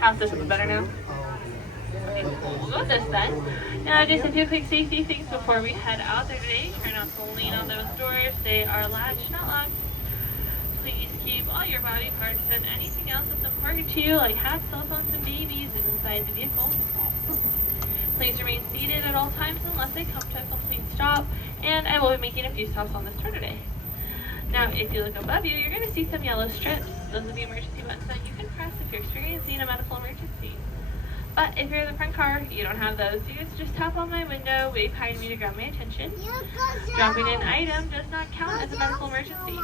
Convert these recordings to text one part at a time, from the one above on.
How's this one better now? Okay, cool. We'll go with this then. Now, just a few quick safety things before we head out there today. Try not to lean on those doors. They are latched, not locked. Please keep all your body parts and anything else that's important to you, like hats, cell phones, and babies, inside the vehicle. Please remain seated at all times unless I come to a complete stop, and I will be making a few stops on this tour today. Now, if you look above you, you're going to see some yellow strips. Those are the emergency buttons that you can press if you're experiencing a medical emergency. But if you're in the front car, you don't have those. You can just tap on my window, wave hi to me to grab my attention. Dropping an item does not count as a medical emergency.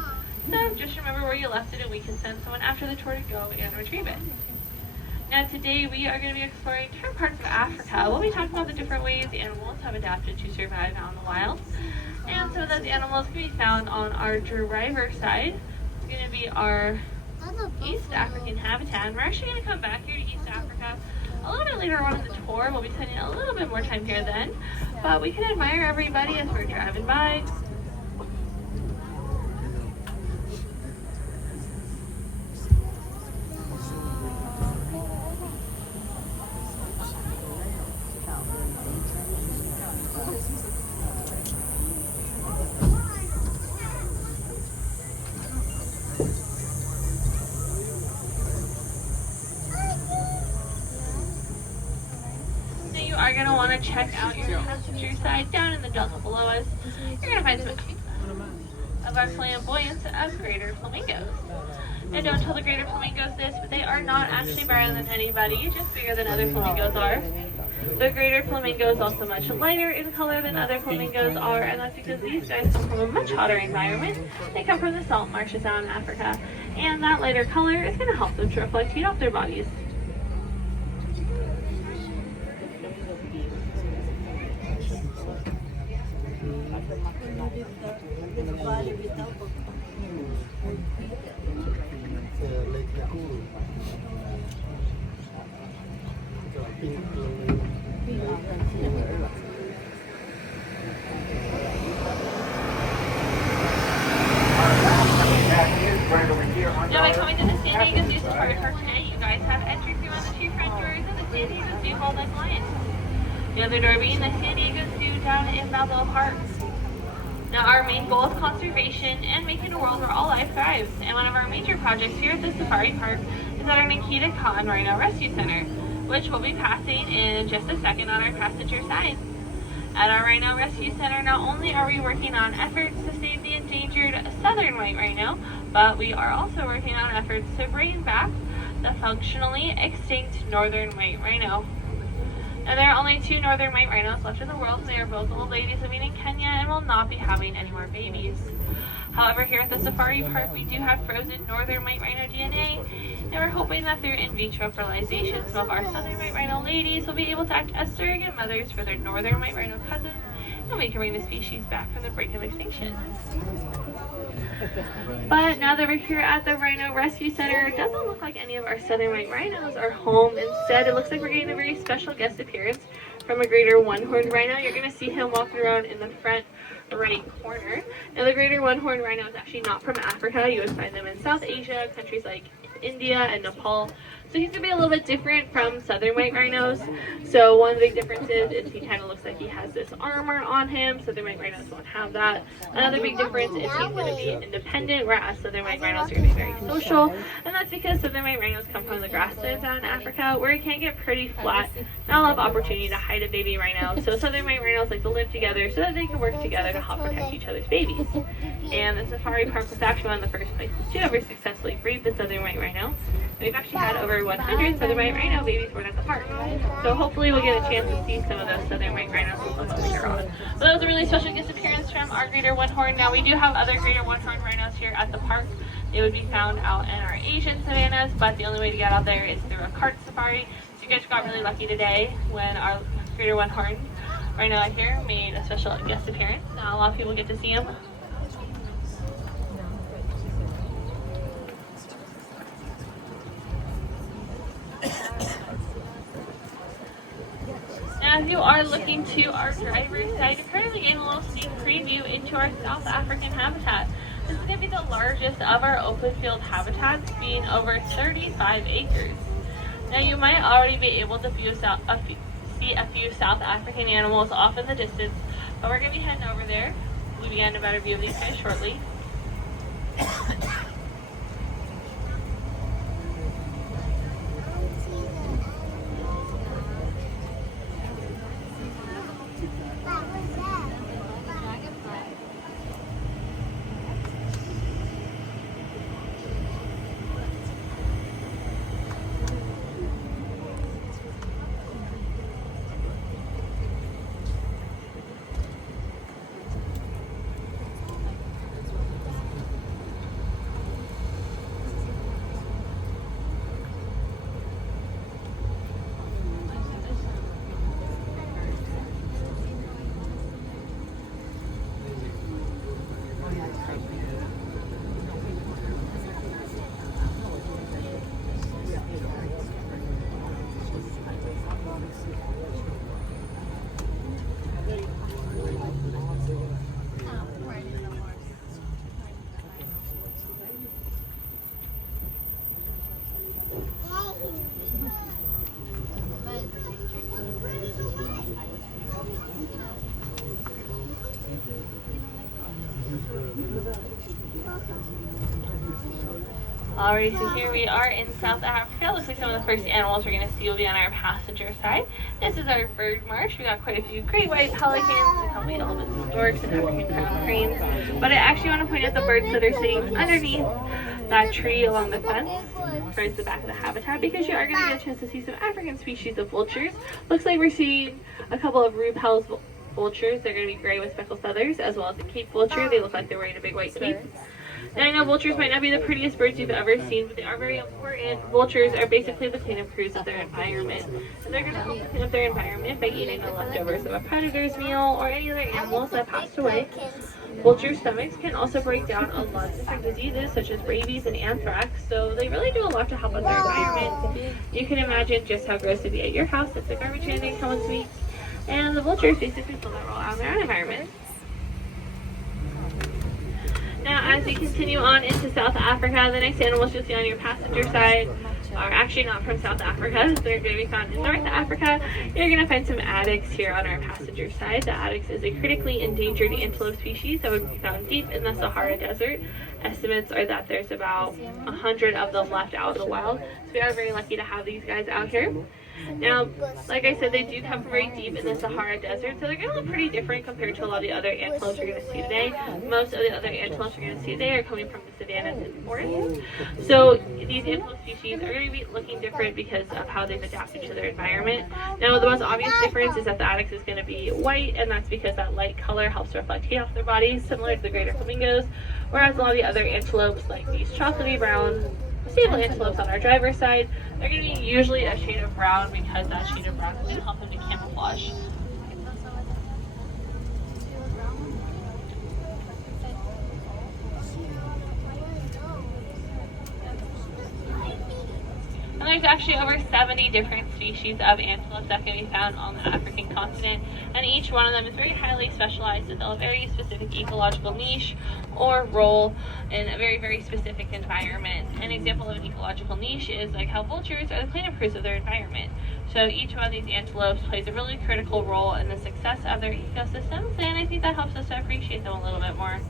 So just remember where you left it and we can send someone after the tour to go and retrieve it. Now today we are going to be exploring different parts of Africa. We'll be talking about the different ways the animals have adapted to survive out in the wild. And some of those animals can be found on our driver's side. It's going to be our East African habitat. And we're actually going to come back here to East Africa a little bit later on in the tour. We'll be spending a little bit more time here then. But we can admire everybody as we're driving by. Are going to want to check out your passenger side down in the delta below us. You're going to find some of our flamboyant of greater flamingos. And don't tell the greater flamingos this, but they are not actually brighter than anybody, just bigger than other flamingos are. The greater flamingo is also much lighter in color than other flamingos are, and that's because these guys come from a much hotter environment. They come from the salt marshes out in Africa, and that lighter color is going to help them to reflect heat off their bodies. Now, by coming to the San Diego Zoo Safari Park today, you guys have entry through one of the two front doors of the San Diego Zoo Hall like lions. The other door being the San Diego Zoo down in Balboa Park. Now, our main goal is conservation and making a world where all life thrives. And one of our major projects here at the Safari Park is at our Nakita Rhino Rescue Center, which we'll be passing in just a second on our passenger side. At our Rhino Rescue Center, not only are we working on efforts to save the endangered southern white rhino, but we are also working on efforts to bring back the functionally extinct northern white rhino. And there are only 2 northern white rhinos left in the world. They are both old ladies living in Kenya and will not be having any more babies. However, here at the Safari Park, we do have frozen northern white rhino DNA, and we're hoping that through in vitro fertilization, some of our southern white rhino ladies will be able to act as surrogate mothers for their northern white rhino cousins, and we can bring the species back from the brink of extinction. But now that we're here at the Rhino Rescue Center, it doesn't look like any of our southern white rhinos are home. Instead, it looks like we're getting a very special guest appearance from a greater one-horned rhino. You're going to see him walking around in the front right corner. Now, the greater one-horned rhino is actually not from Africa. You would find them in South Asia, countries like India and Nepal. So he's going to be a little bit different from southern white rhinos. So one of the big differences is he kind of looks like he has this armor on him. Southern white rhinos won't have that. Another big difference is he's going to be independent, whereas southern white rhinos are going to be very social. And that's because southern white rhinos come from the grasslands out in Africa, where it can get pretty flat. Not a lot of opportunity to hide a baby rhino. So southern white rhinos like to live together so that they can work together to help protect each other's babies. And the Safari Park was actually one of the first places to ever successfully breed the southern white rhino. We've actually had over 100 southern white rhino babies born at the park. So hopefully we'll get a chance to see some of those southern white rhinos a little bit later on. But that was a really special guest appearance from our greater one-horn. Now we do have other greater one-horn rhinos here at the park. They would be found out in our Asian savannas, but the only way to get out there is through a cart safari. So you guys got really lucky today when our greater one-horn rhino out here made a special guest appearance. Now a lot of people get to see him. As you are looking to our driver's side, you're currently getting a little sneak preview into our South African habitat. This is going to be the largest of our open field habitats, being over 35 acres. Now you might already be able to see a few South African animals off in the distance, but we're going to be heading over there. We'll be getting a better view of these guys shortly. Alright, so here we are in South Africa. Looks like some of the first animals we're going to see will be on our passenger side. This is our bird marsh. We got quite a few great white pelicans, a couple of elephants and storks, and African crowned cranes. But I actually want to point out the birds that are sitting underneath that tree along the fence towards the back of the habitat, because you are going to get a chance to see some African species of vultures. Looks like we're seeing a couple of Ruppel's vultures. They're going to be gray with speckled feathers, as well as the Cape vulture. They look like they're wearing a big white cape. And I know vultures might not be the prettiest birds you've ever seen, but they are very important. Vultures are basically the cleanup crews of their environment. And they're going to help clean up their environment by eating the leftovers of a predator's meal or any other animals that passed away. Vulture stomachs can also break down a lot of different diseases such as rabies and anthrax, so they really do a lot to help with their environment. You can imagine just how gross it would be at your house if the garbage man didn't come once a week. And the vultures basically fill that role out in their own environment. Now, as we continue on into South Africa, the next animals you'll see on your passenger side are actually not from South Africa. They're going to be found in North Africa. You're going to find some addax here on our passenger side. The addax is a critically endangered antelope species that would be found deep in the Sahara Desert. Estimates are that there's about 100 of them left out in the wild. So we are very lucky to have these guys out here. Now, like I said, they do come from very deep in the Sahara Desert, so they're going to look pretty different compared to a lot of the other antelopes you're going to see today. Most of the other antelopes you're going to see today are coming from the savannas and forests. So these antelope species are going to be looking different because of how they've adapted to their environment. Now, the most obvious difference is that the addax is going to be white, and that's because that light color helps reflect heat off their bodies, similar to the greater flamingos, whereas a lot of the other antelopes, like these chocolatey brown stable antelopes on our driver's side, they're going to be usually a shade of brown because that shade of brown is going to help them to camouflage. And there's actually over 70 different species of antelopes that can be found on the African continent, and each one of them is very highly specialized to fill a very specific ecological niche or role in a very, very specific environment. An example of an ecological niche is like how vultures are the cleanup crews of their environment. So each one of these antelopes plays a really critical role in the success of their ecosystems, and I think that helps us to appreciate them a little bit more.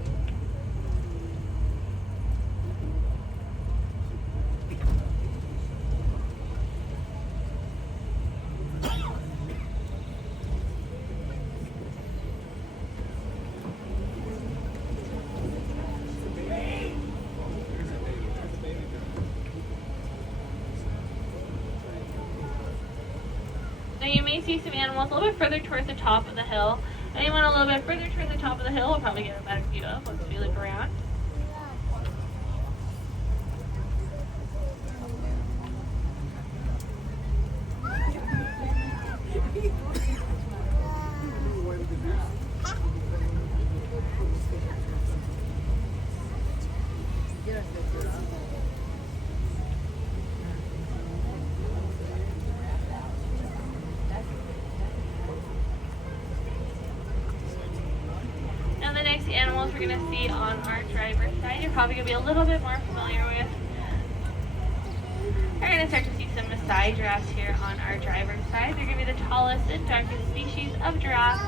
Now you may see some animals a little bit further towards the top of the hill. Anyone a little bit further towards the top of the hill will probably get a better view of once we look around. The next animals we're going to see on our driver's side, you're probably going to be a little bit more familiar with. We're going to start to see some Maasai giraffes here on our driver's side. They're going to be the tallest and darkest species of giraffe,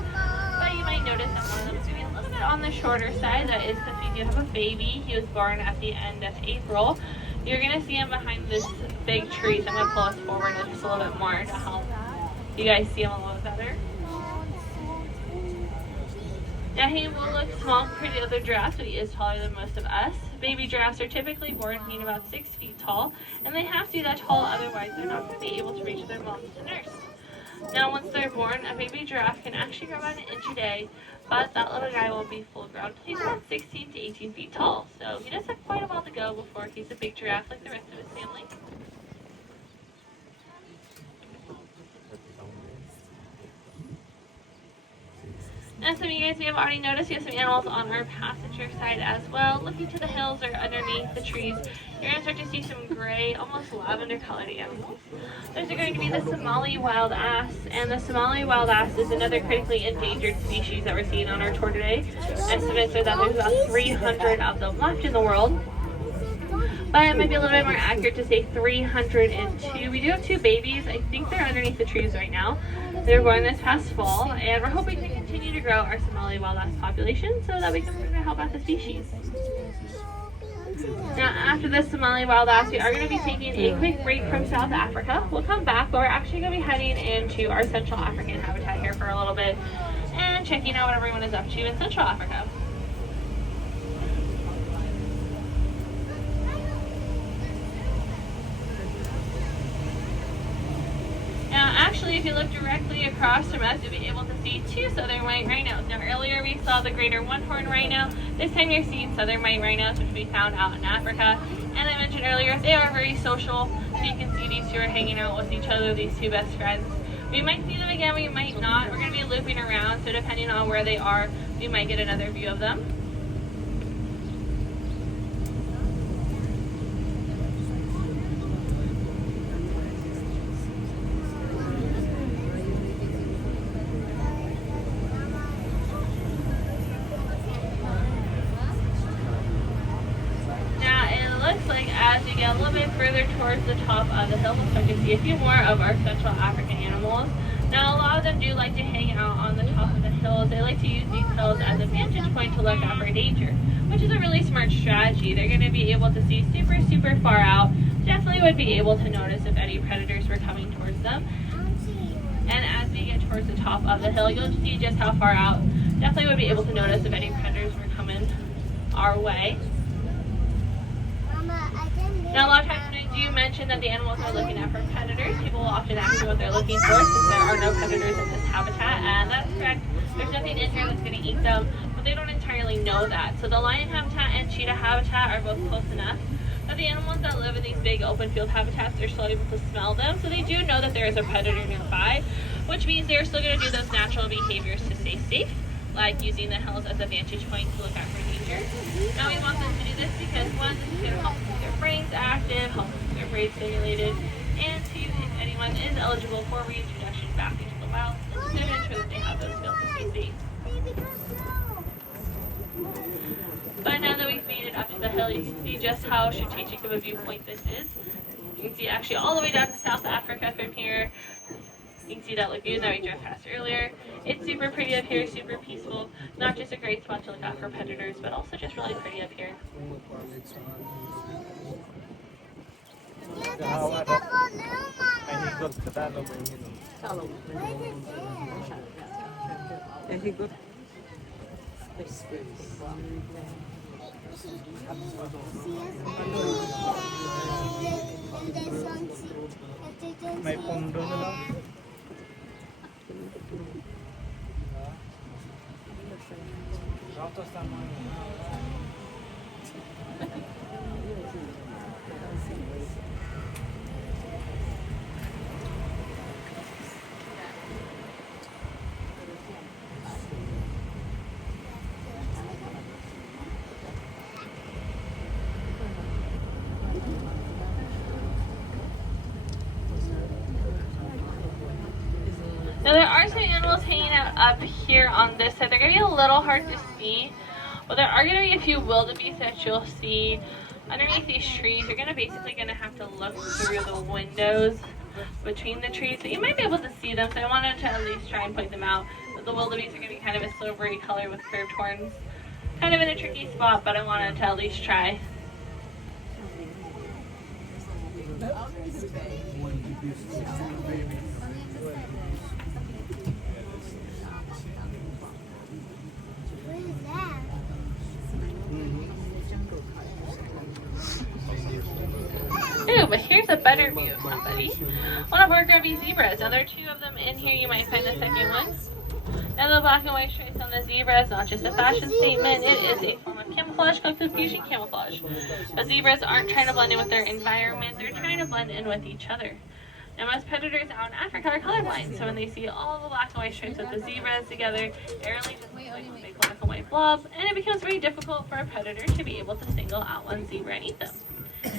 but you might notice that one of them is going to be a little bit on the shorter side. That is because we do have a baby. He was born at the end of April. You're going to see him behind this big tree, so I'm going to pull us forward just a little bit more to help you guys see him a little better. Now he will look small compared to other giraffes, but he is taller than most of us. Baby giraffes are typically born being about 6 feet tall, and they have to be that tall, otherwise they're not going to be able to reach their moms to nurse. Now once they're born, a baby giraffe can actually grow about an inch a day, but that little guy will be full grown. He's about 16 to 18 feet tall, so he does have quite a while to go before he's a big giraffe like the rest of his family. And some of you guys may have already noticed we have some animals on our passenger side as well. Looking to the hills or underneath the trees, you're going to start to see some gray, almost lavender colored animals. Those are going to be the Somali wild ass, and the Somali wild ass is another critically endangered species that we're seeing on our tour today. Estimates are that there's about 300 of them left in the world. But it might be a little bit more accurate to say 302. We do have 2 babies. I think they're underneath the trees right now. They were born this past fall, and we're hoping to continue to grow our Somali wild ass population so that we can help out the species. Now, after the Somali wild ass, we are going to be taking a quick break from South Africa. We'll come back, but we're actually going to be heading into our Central African habitat here for a little bit and checking out what everyone is up to in Central Africa. Now, actually, if you look directly across from us, you'll be able to see 2 southern white rhinos. Now, earlier we saw the greater one-horned rhino. This time you're seeing southern white rhinos, which we found out in Africa. And I mentioned earlier, they are very social. So you can see these 2 are hanging out with each other, these 2 best friends. We might see them again, we might not. We're going to be looping around, so depending on where they are, we might get another view of them. As we get a little bit further towards the top of the hill, we'll start to see a few more of our Central African animals. Now, a lot of them do like to hang out on the top of the hills. They like to use these hills as a vantage point to look out for danger, which is a really smart strategy. They're going to be able to see super, super far out. Definitely would be able to notice if any predators were coming towards them. And as we get towards the top of the hill, you'll see just how far out. Definitely would be able to notice if any predators were coming our way. Now, a lot of times when I do mention that the animals are looking out for predators, people will often ask me what they're looking for since there are no predators in this habitat, and that's correct. There's nothing in here that's going to eat them, but they don't entirely know that. So the lion habitat and cheetah habitat are both close enough, but the animals that live in these big open field habitats are still able to smell them, so they do know that there is a predator nearby, which means they're still going to do those natural behaviors to stay safe, like using the hills as a vantage point to look out for danger. Now we want them to do this because 1, this is going to help keep their brains active, help keep their brains stimulated, and 2, if anyone is eligible for reintroduction back into the wild, it's going to ensure that they have those skills to stay safe. But now that we've made it up to the hill, you can see just how strategic of a viewpoint this is. You can see actually all the way down to South Africa from here. You can see that lagoon that we drove past earlier. It's super pretty up here, super peaceful. Not just a great spot to look out for predators, but also just really pretty up here. May pondo na lang. Now there are some animals hanging out up here on this side. They're going to be a little hard to see, but there are going to be a few wildebeest that you'll see Underneath these trees, you're basically gonna have to look through the windows between the trees, so you might be able to see them. So I wanted to at least try and point them out. But the wildebeest are gonna be kind of a silvery color with curved horns, kind of in a tricky spot, but I wanted to at least try. Ooh, but here's a better view of somebody. One of our grubby zebras. Now there are two of them in here. You might find the second one. Now the black and white stripes on the zebra is not just a fashion statement. It is a form of camouflage called confusion camouflage. But zebras aren't trying to blend in with their environment. They're trying to blend in with each other. Now most predators out in Africa are colorblind. So when they see all the black and white stripes of the zebras together, it really just looks like a big black and white blob. And it becomes very difficult for a predator to be able to single out one zebra and eat them.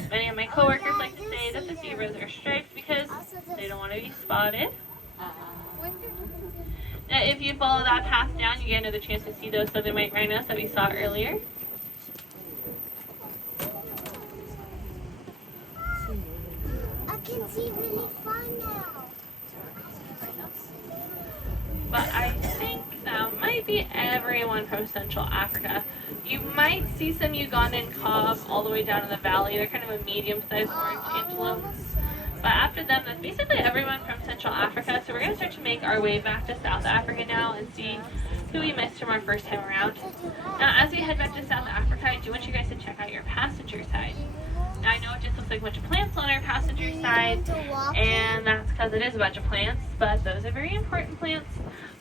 Many of my coworkers like to say that the zebras are striped because they don't want to be spotted. Now, if you follow that path down, you get another chance to see those southern white rhinos that we saw earlier. I can see really far now. But I think that might be everyone from Central Africa. You might see some Ugandan cob all the way down in the valley. They're kind of a medium-sized orange antelope. But after them, that's basically everyone from Central Africa. So we're going to start to make our way back to South Africa now and see who we missed from our first time around. Now, as we head back to South Africa, I do want you guys to check out your passenger side. Now, I know it just looks like a bunch of plants on our passenger side, and that's because it is a bunch of plants, but those are very important plants.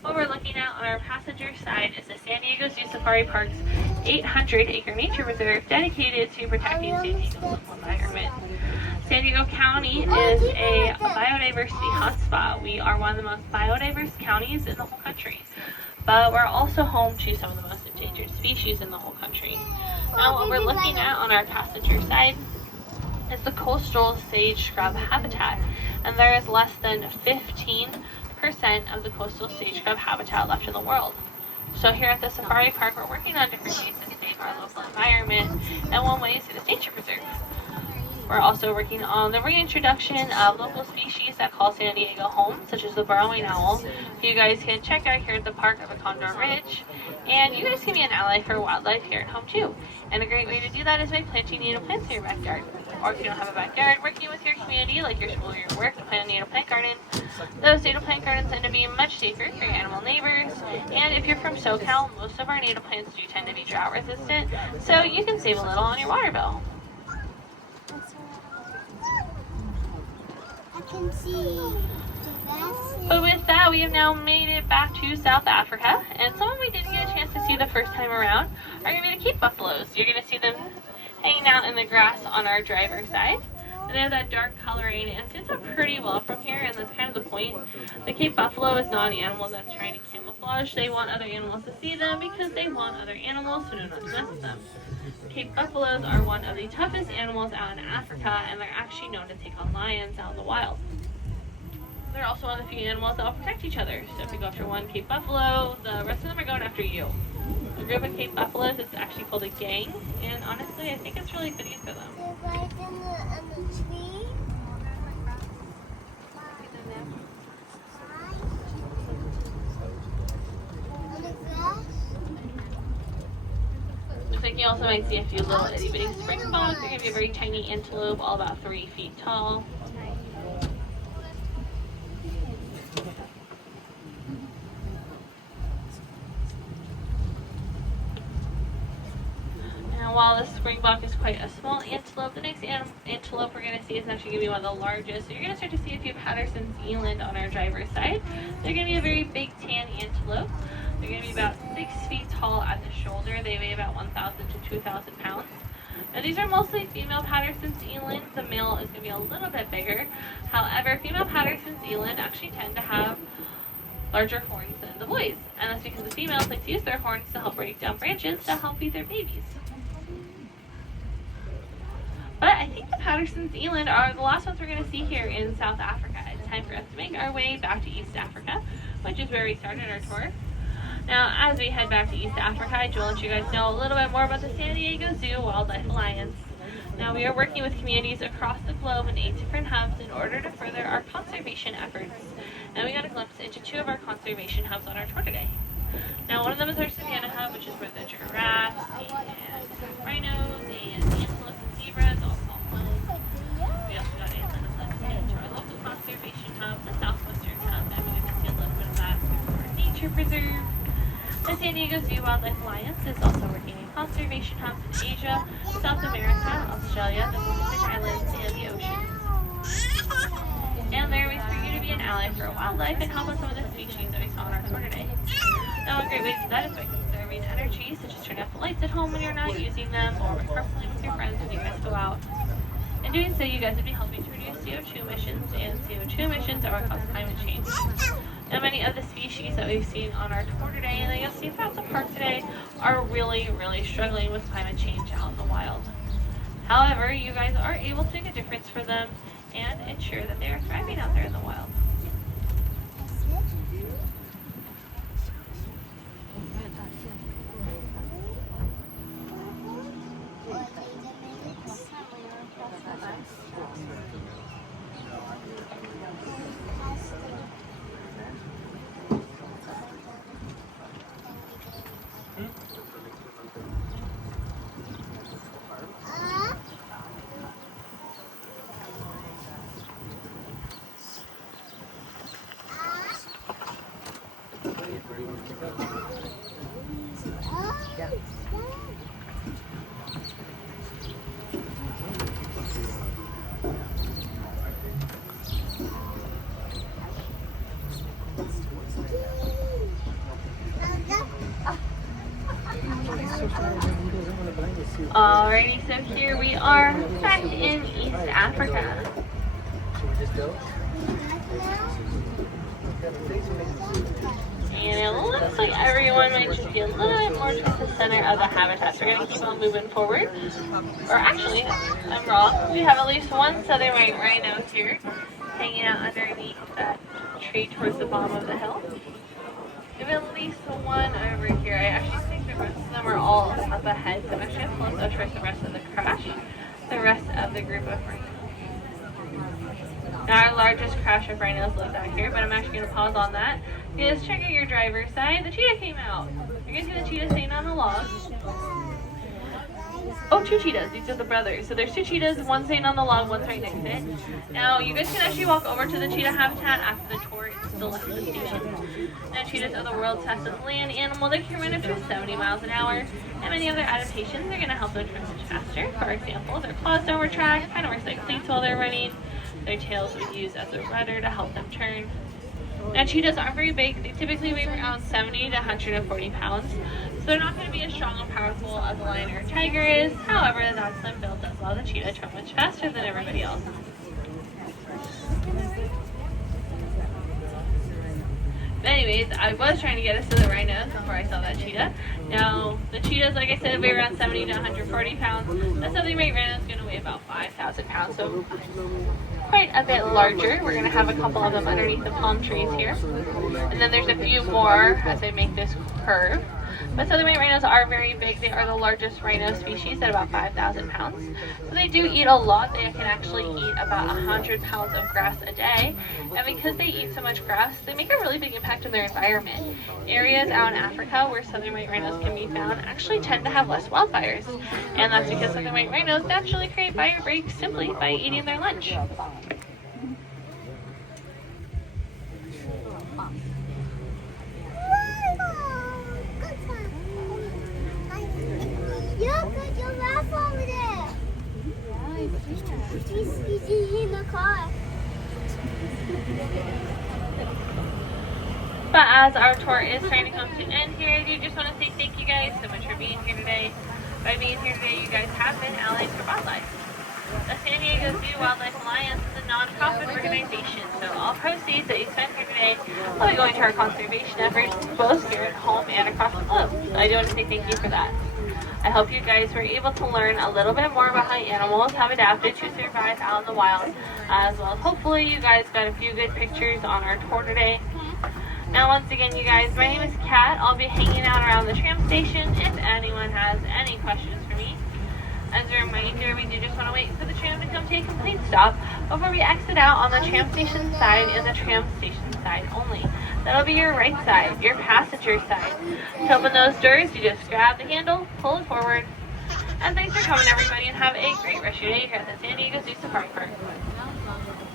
What we're looking at on our passenger side is the San Diego Zoo Safari Park's 800-acre nature reserve dedicated to protecting San Diego's local environment. San Diego County is a biodiversity hotspot. We are one of the most biodiverse counties in the whole country, but we're also home to some of the most endangered species in the whole country. Now, what we're looking at on our passenger side is the coastal sage scrub habitat, and there is less than 15% of the coastal sage scrub habitat left in the world. So here at the Safari Park, we're working on different ways to save our local environment, and one way is through the nature preserve. We're also working on the reintroduction of local species that call San Diego home, such as the burrowing owl, who you guys can check out here at the park of the Condor Ridge. And you guys can be an ally for wildlife here at home too. And a great way to do that is by planting native plants in your backyard. Or if you don't have a backyard, working with your community, like your school or your work, to plant a native plant garden. Those native plant gardens tend to be much safer for your animal neighbors. And if you're from SoCal, most of our native plants do tend to be drought resistant, so you can save a little on your water bill. I can see But with that, we have now made it back to South Africa, and someone we didn't get a chance to see the first time around are going to be the Cape buffaloes. You're going to see them hanging out in the grass on our driver's side. And they have that dark coloring, and it stands out pretty well from here, and that's kind of the point. The Cape buffalo is not an animal that's trying to camouflage. They want other animals to see them because they want other animals to know not to mess with them. Cape buffaloes are one of the toughest animals out in Africa, and they're actually known to take on lions out in the wild. They're also one of the few animals that will protect each other. So if you go after one Cape buffalo, the rest of them are going after you. A group of Cape buffaloes is actually called a gang, and honestly, I think it's really fitting for them. they're right in the tree. On the grass. Looks like you also might see a few little itty bitty springboks. They're going to be a very tiny antelope, all about 3 feet tall. Now, while the springbok is quite a small antelope, the next antelope we're going to see is actually going to be one of the largest. So you're going to start to see a few Patterson's eland on our driver's side. They're going to be a very big tan antelope. They're going to be about 6 feet tall at the shoulder. They weigh about 1,000 to 2,000 pounds. Now, these are mostly female Patterson's eland. The male is going to be a little bit bigger. However, female Patterson's eland actually tend to have larger horns than the boys. And that's because the females like to use their horns to help break down branches to help feed their babies. But I think the Patterson's eland are the last ones we're going to see here in South Africa. It's time for us to make our way back to East Africa, which is where we started our tour. Now, as we head back to East Africa, I do want you guys to know a little bit more about the San Diego Zoo Wildlife Alliance. Now we are working with communities across the globe in 8 different hubs in order to further our conservation efforts. And we got a glimpse into 2 of our conservation hubs on our tour today. Now one of them is our Savannah hub, which is where the giraffes and rhinos and antelopes and zebras all call home. We also got into our local conservation hub, the Southwestern hub, and we got to see a little bit of that through our nature preserve. The San Diego Zoo Wildlife Alliance is also working in conservation hubs in Asia, South America, Australia, the Pacific Islands, and the ocean. And there are ways for you to be an ally for wildlife and help with some of the species that we saw on our tour today. Now, a great way to do that is by conserving energy, such as turning off the lights at home when you're not using them, or carpooling with your friends when you guys go out. In doing so, you guys would be helping to reduce CO2 emissions, and CO2 emissions are what cause climate change. Now, many of the species that we've seen on our tour today and that you'll see throughout the park today are really struggling with climate change out in the wild. However, you guys are able to make a difference for them and ensure that they are thriving out there in the wild. Alrighty, so here we are back in East Africa. And it looks like everyone might just be a little bit more towards the center of the habitat. So we're going to keep on moving forward. Or actually, I'm wrong. We have at least one southern white rhino here, hanging out underneath that tree towards the bottom of the hill. We have at least one over here. I actually think the rest of them are all up ahead. So I'm actually going to pull up towards the rest of the crash. The rest of the group of rhinos. Now our largest crash of rhinos lives out here, but I'm actually going to pause on that. Because check out your driver's side. The cheetah came out. You can see the cheetah staying on the log. Oh, 2 cheetahs. These are the brothers. So there's 2 cheetahs, one staying on the log, one's right next to it. Now you guys can actually walk over to the cheetah habitat after the tour is still at the station. Now cheetahs are the world's fastest land animal. They can run up to 70 miles an hour. And many other adaptations are going to help them transit faster. For example, their claws don't retract, kind of works like cleats while they're running. Their tails we use as a rudder to help them turn. Now cheetahs aren't very big. They typically weigh around 70 to 140 pounds. So they're not going to be as strong and powerful as a lion or a tiger is. However, that slim build does allow the cheetah to run much faster than everybody else. But anyways, I was trying to get us to the rhinos before I saw that cheetah. Now, the cheetahs, like I said, weigh around 70 to 140 pounds. The southern white rhino is going to weigh about 5,000 pounds, so quite a bit larger. We're going to have a couple of them underneath the palm trees here. And then there's a few more as I make this curve. But southern white rhinos are very big. They are the largest rhino species at about 5,000 pounds. So they do eat a lot. They can actually eat about 100 pounds of grass a day. And because they eat so much grass, they make a really big impact on their environment. Areas out in Africa where southern white rhinos can be found actually tend to have less wildfires. And that's because southern white rhinos naturally create fire breaks simply by eating their lunch. Look, your giraffe over there. He's in the car. But as our tour is starting to come to an end here, I do just want to say thank you guys so much for being here today. By being here today, you guys have been allies for wildlife. The San Diego Zoo Wildlife Alliance is a non-profit organization, so all proceeds that you spend here today will be going to our conservation efforts, both here at home and across the globe. So I do want to say thank you for that. I hope you guys were able to learn a little bit more about how animals have adapted to survive out in the wild, as well as hopefully you guys got a few good pictures on our tour today. Now once again, you guys, my name is Kat. I'll be hanging out around the tram station if anyone has any questions for me. As a reminder, we do just want to wait for the tram to come to a complete stop before we exit out on the tram station side and the tram station side only. That'll be your right side, your passenger side. To open those doors, you just grab the handle, pull it forward. And thanks for coming, everybody, and have a great rest of your day here at the San Diego Zoo Safari Park.